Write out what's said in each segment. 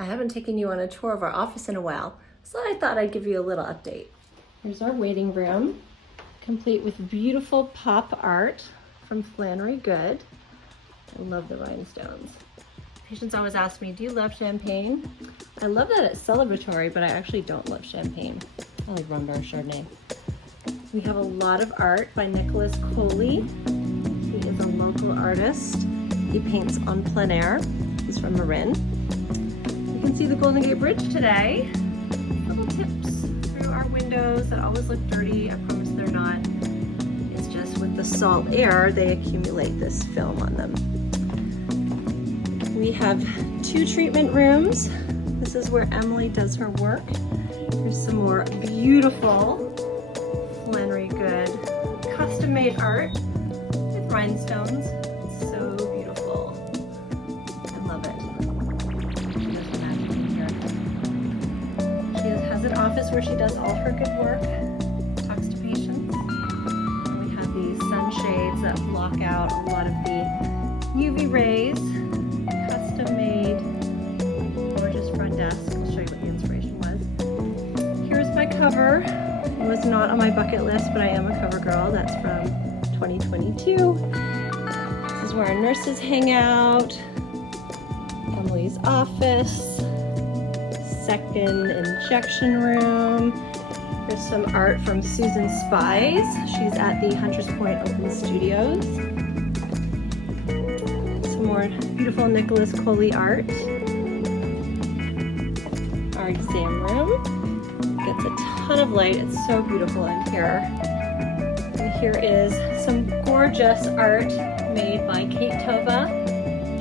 I haven't taken you on a tour of our office in a while, so I thought I'd give you a little update. Here's our waiting room, complete with beautiful pop art from Flannery Good. I love the rhinestones. Patients always ask me, do you love champagne? I love that it's celebratory, but I actually don't love champagne. I like rum bar Chardonnay. We have a lot of art by Nicholas Coley. He is a local artist. He paints on plein air. He's from Marin. You can see the Golden Gate Bridge today. Little tips through our windows that always look dirty. I promise they're not. It's just with the salt air, they accumulate this film on them. We have 2 treatment rooms. This is where Emily does her work. Here's some more beautiful Flannery Good custom-made art with rhinestones. It's so beautiful. I love it. There's magic in here. She has an office where she does all her good work, talks to patients. And we have these sunshades that block out a lot of the UV rays. Custom-made, gorgeous front desk. I'll show you what the inspiration was. Here's my cover. It was not on my bucket list, but I am a cover girl. That's from 2022. This is where our nurses hang out. Emily's office. Second injection room. There's some art from Susan Spies. She's at the Hunters Point Open Studios. Some more beautiful Nicholas Coley art. Our exam room gets a ton of light. It's so beautiful in here. And here is some gorgeous art made by Kate Tova.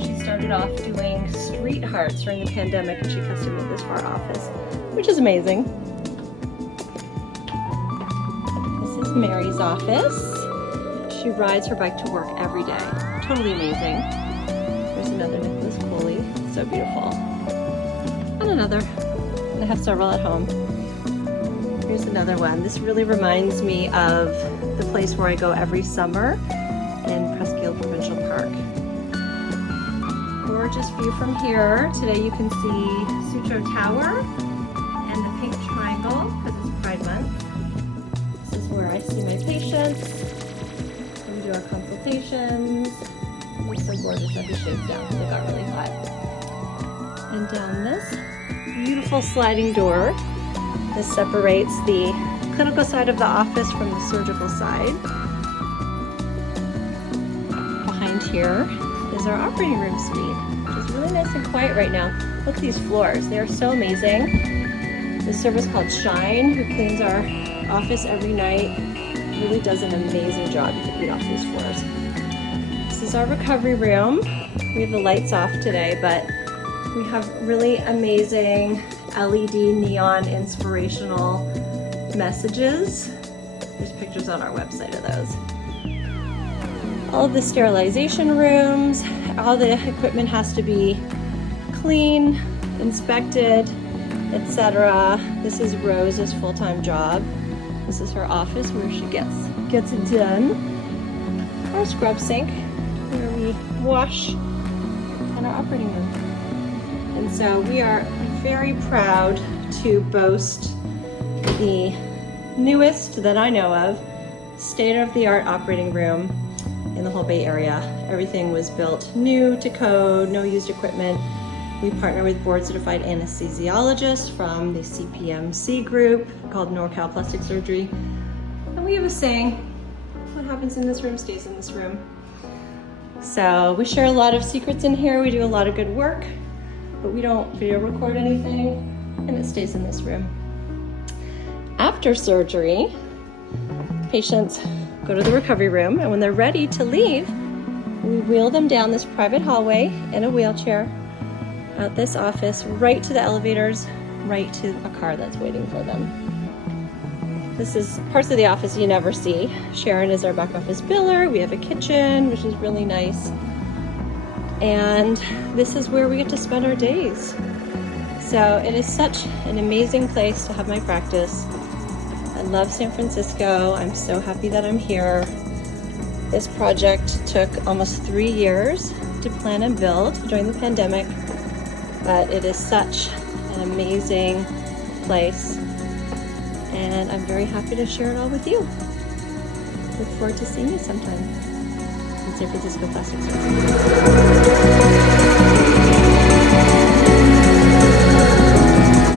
She started off doing street hearts during the pandemic, and she custom made this for our office, which is amazing. This is Mary's office. She rides her bike to work every day. Totally amazing. There's another Nicholas Coley. So beautiful. And another. And I have several at home. Here's another one. This really reminds me of the place where I go every summer in Presqu'île Provincial Park. Gorgeous view from here. Today you can see Sutro Tower and the Pink Triangle because it's Pride Month. This is where I see my patients. We do our consultations. It's so gorgeous that the shades down. They got really hot. And down this beautiful sliding door. This separates the clinical side of the office from the surgical side. Behind here is our operating room suite, which is really nice and quiet right now. Look at these floors. They are so amazing. This service called Shine, who cleans our office every night, really does an amazing job to clean off these floors. This is our recovery room. We have the lights off today, but we have really amazing LED neon inspirational messages. There's pictures on our website of those. All of the sterilization rooms, all the equipment has to be clean, inspected, etc. This is Rose's full-time job. This is her office where she gets it done. Our scrub sink where we wash, and our operating room. And so we are very proud to boast the newest that I know of state-of-the-art operating room in the whole Bay Area. Everything was built new to code, no used equipment. We partner with board-certified anesthesiologists from the CPMC group called NorCal Plastic Surgery. And we have a saying, what happens in this room stays in this room. So we share a lot of secrets in here. We do a lot of good work, but we don't video record anything, and it stays in this room. After surgery, patients go to the recovery room, and when they're ready to leave, we wheel them down this private hallway in a wheelchair, out this office, right to the elevators, right to a car that's waiting for them. This is parts of the office you never see. Sharon is our back office biller. We have a kitchen, which is really nice. And this is where we get to spend our days. So it is such an amazing place to have my practice. I love San Francisco. I'm so happy that I'm here. This project took almost 3 years to plan and build during the pandemic, but it is such an amazing place, and I'm very happy to share it all with you. Look forward to seeing you sometime in San Francisco Plastic Surgery.